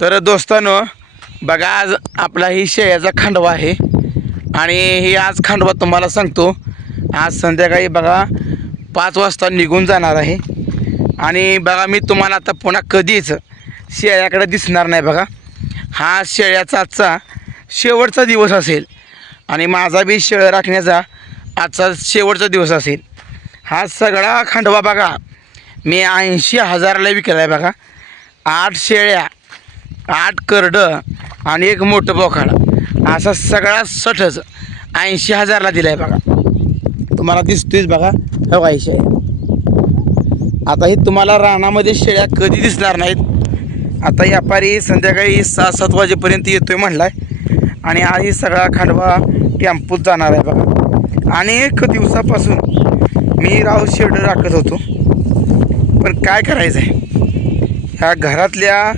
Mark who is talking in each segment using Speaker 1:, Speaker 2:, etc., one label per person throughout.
Speaker 1: तर दोस्तानो बघा आज आपला ही शेळ्याचा खांडवा आहे. आणि ही आज खांडवा तुम्हाला सांगतो. आज संध्याकाळी बघा पाच वाजता निघून जाणार आहे. आणि बघा मी तुम्हाला आता पुन्हा कधीच शेळ्याकडे दिसणार नाही बघा. हा शेळ्याचा आजचा शेवटचा दिवस असेल. आणि माझा बी शेळ राखण्याचा आजचा शेवटचा दिवस असेल. हा सगळा खांडवा बघा मी ऐंशी हजाराला विकला आहे बघा. आठ शेळ्या आठ करडं आणि एक मोठं बोखाड. असा सगळा सठच ऐंशी हजारला दिला आहे बघा. तुम्हाला दिसतोयच बघा. हो ऐंशी आहे आता हे तुम्हाला रानामध्ये शेळ्या कधी दिसणार नाहीत. आता व्यापारी संध्याकाळी सहा सात वाजेपर्यंत येतोय आहे आणि आजही सगळा खांडवा टेम्पूत जाणार आहे बघा. अनेक दिवसापासून मी राव शेड राखत होतो. पण काय करायचं आहे ह्या घरातल्या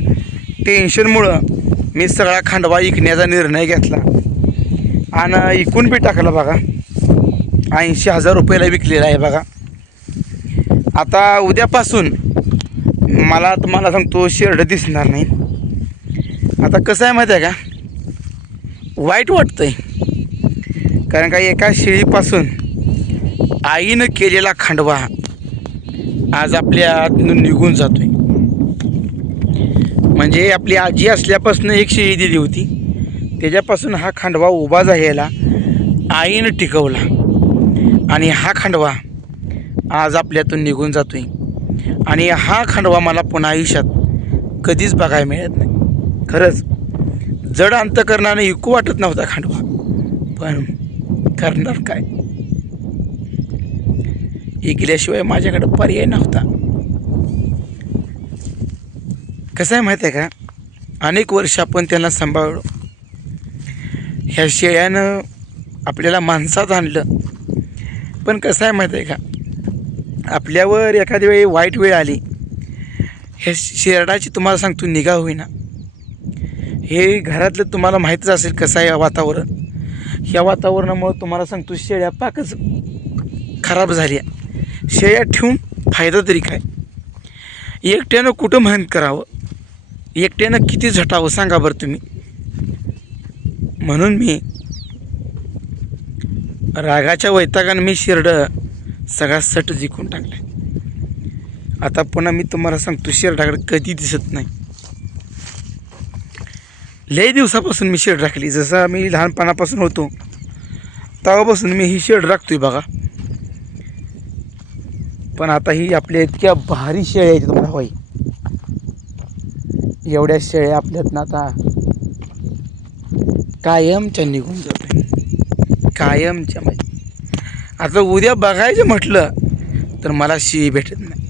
Speaker 1: टेन्शनमुळं मी सगळा खांडवा इकण्याचा निर्णय घेतला. आणि इकून बी टाकला बघा. ऐंशी हजार रुपयाला विकलेला आहे बघा. आता उद्यापासून मला तुम्हाला सांगतो शेरडं दिसणार नाही. आता कसं आहे माहिती आहे का? वाईट वाटतं आहे कारण का एका शेळीपासून आईनं केलेला खांडवा आज आपल्या निघून जातो आहे म्हणजे आपली आजी असल्यापासून एक शेळी दिली होती. त्याच्यापासून हा खांडवा उभा झालेला आईनं टिकवला. आणि हा खांडवा आज आपल्यातून निघून जातो आहे आणि हा खांडवा मला पुन्हा आयुष्यात कधीच बघायला मिळत नाही. खरंच जड अंतकरणाने इकू वाटत नव्हता खांडवा. पण करणार काय? इकल्याशिवाय माझ्याकडे पर्याय नव्हता. कसं आहे माहीत आहे का? अनेक वर्ष आपण त्यांना सांभाळलो. ह्या शेळ्यानं आपल्याला माणसात आणलं. पण कसं आहे माहीत आहे का? आपल्यावर एखाद्या वेळी वाईट वेळ आली ह्या शेरडाची तुम्हाला सांगतो निगा होईना. हे घरातलं तुम्हाला माहीतच असेल कसं आहे वातावरण. ह्या वातावरणामुळं तुम्हाला सांगतो शेळ्या पाकच खराब झाल्या. शेळ्या ठेवून फायदा तरी काय? एकट्यानं कुठं मेहनत करावं? एकट्यानं किती झटावं सांगा बरं तुम्ही. म्हणून मी रागाच्या वैतागानं मी शिरडं सगळा सट जिंकून टाकलं आता पुन्हा मी तुम्हाला सांगतो शिरडाकडे कधी दिसत नाही. लय दिवसापासून मी शेड राखली. जसं मी लहानपणापासून होतो तेव्हापासून मी ही शेड राखतोय बघा. पण आता ही आपल्या इतक्या भारी शेळ्या आहे तुम्हाला हवाई एवढ्या शेळ्या आपल्यात ना आता. कायमच्या निघून जाते कायमच्या म्हणजे. आता उद्या बघायचं म्हटलं तर मला शी भेटत नाही.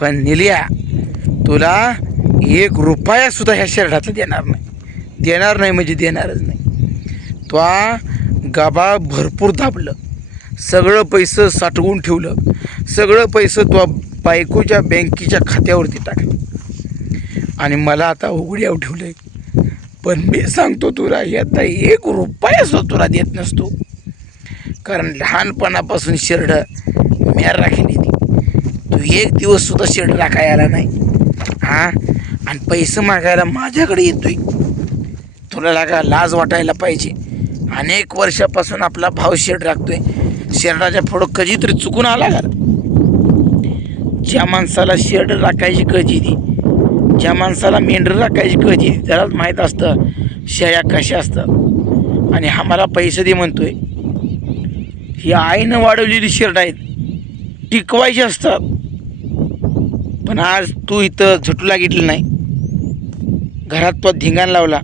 Speaker 1: पण निलिया तुला एक रुपया सुद्धा ह्या शर्टातला देणार नाही. देणार नाही म्हणजे देणारच नाही. तो गाबा भरपूर दाबलं. सगळं पैसं साठवून ठेवलं. सगळं पैसं तो बायकोच्या बँकेच्या खात्यावरती टाकलं. आणि मला आता उघड्यावर ठेवलं आहे पण मी सांगतो तुला यातला एक रुपया सुद्धा तुला देत नसतो. कारण लहानपणापासून शेरडं म्या राखेली ती तू एक दिवससुद्धा शेड राखाय आला नाही. हां? आणि पैसे मागायला माझ्याकडे येतोय. तुला लागा लाज वाटायला पाहिजे. अनेक वर्षापासून आपला भाव शेड राखतोय. शेरडाच्या पुढं कधीतरी चुकून आला का? ज्या माणसाला शेड राखायची कधी ती ज्या माणसाला मेंढर राखायची कधी ती त्यालाच माहीत असतं शेळ्या कशा असतात. आणि हा मला पैसे दे म्हणतोय. ही आईनं वाढवलेली शर्ट आहेत. टिकवायची असतात. पण आज तू इथं झुटू लागितलं नाही. घरात तो धिंगाण लावला.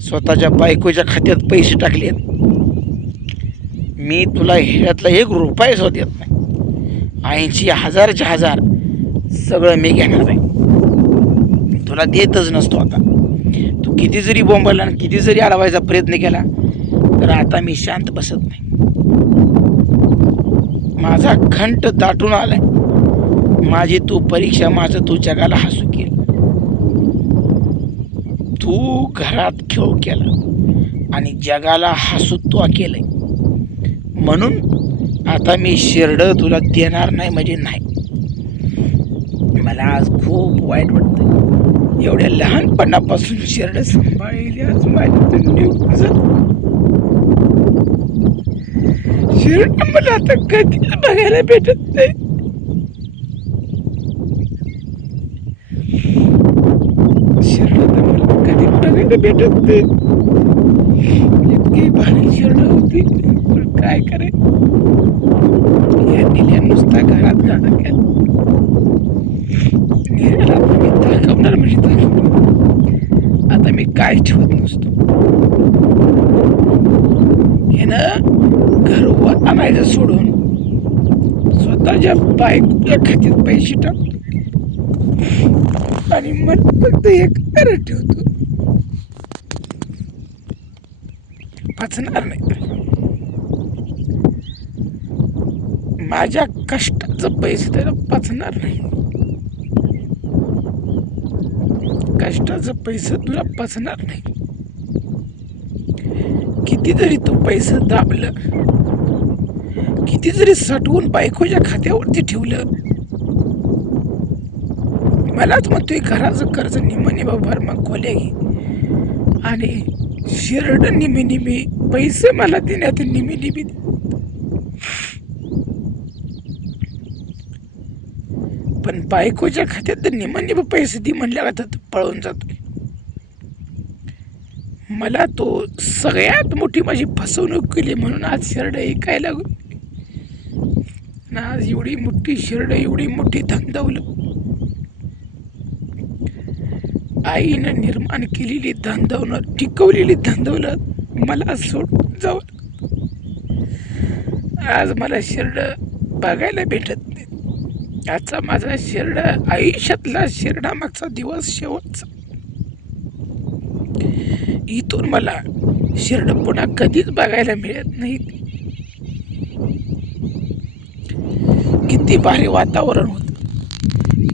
Speaker 1: स्वतःच्या बायकोच्या खात्यात पैसे टाकलेत मी तुला ह्यातला एक रुपया सुद्धा देत नाही. ऐंशी हजारचे हजार सगळं मी घेणार आहे. तुला देतच नसतो आता. तू किती जरी बोंबला आणि किती जरी अडवायचा प्रयत्न केला तर आता मी शांत बसत नाही. माझा खंट दाटून आलाय. माझी तू परीक्षा माझं तू जगाला हसू केल. तू घरात खेळ केला आणि जगाला हसू तो केलंय. म्हणून आता मी शिरडं तुला देणार नाही म्हणजे नाही. मला आज खूप वाईट वाटतं एवढ्या लहानपणापासून शेरड सांभाळल्याच आज माझ्यातून निघून जात शेरड मला आता कधी बघायला भेटत नाही. शेरड तर मला कधी बघायला भेटत नाही. इतकी भारी शेरड होती. पण काय करे या निल्या नुसता घरात गाणं केलं. मी दाखवणार म्हणजे दाखवणार आता मी काय ठेवत नसतो. हे ना घर आणायचं सोडून स्वतःच्या बायकोच्या खात्यात पैसे टाकतो आणि मग फक्त एक घर ठेवतो. पचणार नाही. माझ्या कष्टाचं पैसे त्याला पचणार नाही. कष्टाचं पैसे तुला पचणार नाही. किती जरी तू पैसे दाबलं किती जरी साठवून बायकोच्या खात्यावरती ठेवलं. मलाच म्हणतोय घराचं कर्ज निम निम भर मग खोल्या घे. आणि शिरड निमी निमी पैसे मला देण्यात निमी निमी दे. पण बायकोच्या खात्यात निम निम पैसे दे म्हणल्या तर पळून जातोय. मला तो सगळ्यात मोठी माझी फसवणूक केली म्हणून आज शिरड ऐकायला लागलो. आज एवढी मोठी शिरड एवढी मोठी धंदवलं आईनं निर्माण केलेली धंदवणं टिकवलेली धंदवलं मला सोडून जावं आज मला शिरड बघायला भेटत याचा माझा शिरड आयुष्यातला शिरडामागचा दिवस शेवटचा. इथून मला शिरड पुन्हा कधीच बघायला मिळत नाही किती भारी वातावरण होतं.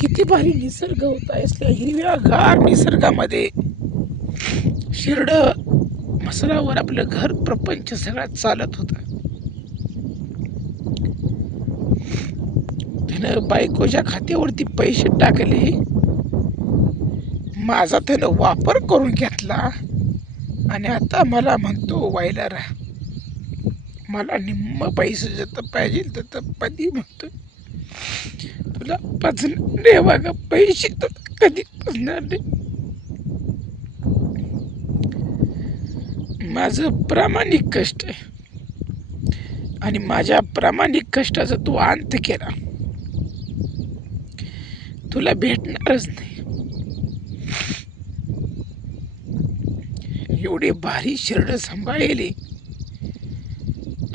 Speaker 1: किती भारी निसर्ग होता असल्या हिरव्या गार निसर्गामध्ये. शिरड मसरावर आपलं घर प्रपंच सगळा चालत होता. तिनं बायकोच्या खात्यावरती पैसे टाकले. माझा त्यानं वापर करून घेतला. आणि आता मला म्हणतो व्हायला राहा. मला निम्म पैसे जर पाहिजे तर पदी म्हणतो. तुला पचणार नाही बघा पैसे तर कधी पचणार नाही. माझं प्रामाणिक कष्ट आहे. आणि माझ्या प्रामाणिक कष्टाचा तू अंत केला. तुला भेटणारच नाही. एवढे भारी शिरड सांभाळलेली.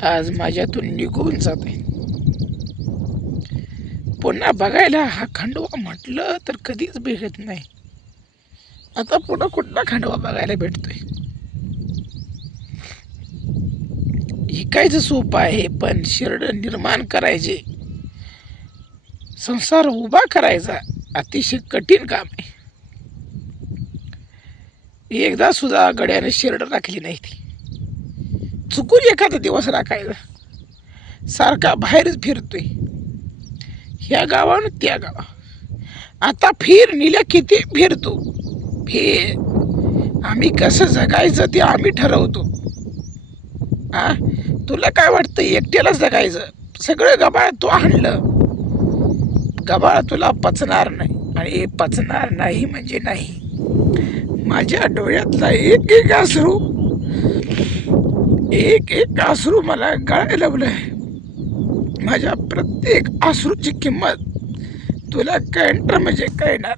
Speaker 1: आज माझ्यातून निघून जात. आहे पुन्हा बघायला हा खांडवा म्हटलं तर कधीच भेटत नाही. आता पुन्हा कुठला खांडवा बघायला भेटतोय? हिकायचं सोपं आहे पण शिरड निर्माण करायचे संसार उभा करायचा अतिशय कठीण काम आहे. एकदा सुद्धा गड्याने शिरड राखली नाही ती. चुकून एखादा दिवस राखायचा सारखा बाहेरच फिरतोय. ह्या गावानं त्या गावा. आता फिर निल्या किती फिरतो. फिर. आम्ही कसं जगायचं ते आम्ही ठरवतो. आ? तुला काय वाटतं एकट्यालाच जगायचं? सगळं गबाळ तू आणलं गबाळ तुला पचणार नाही. आणि पचणार नाही म्हणजे नाही. माझ्या डोळ्यातला एक एक आसरू एक एक आसरू मला गळायला लावलंय. माझ्या प्रत्येक आसरूची किंमत तुला कळणार म्हणजे कळणार.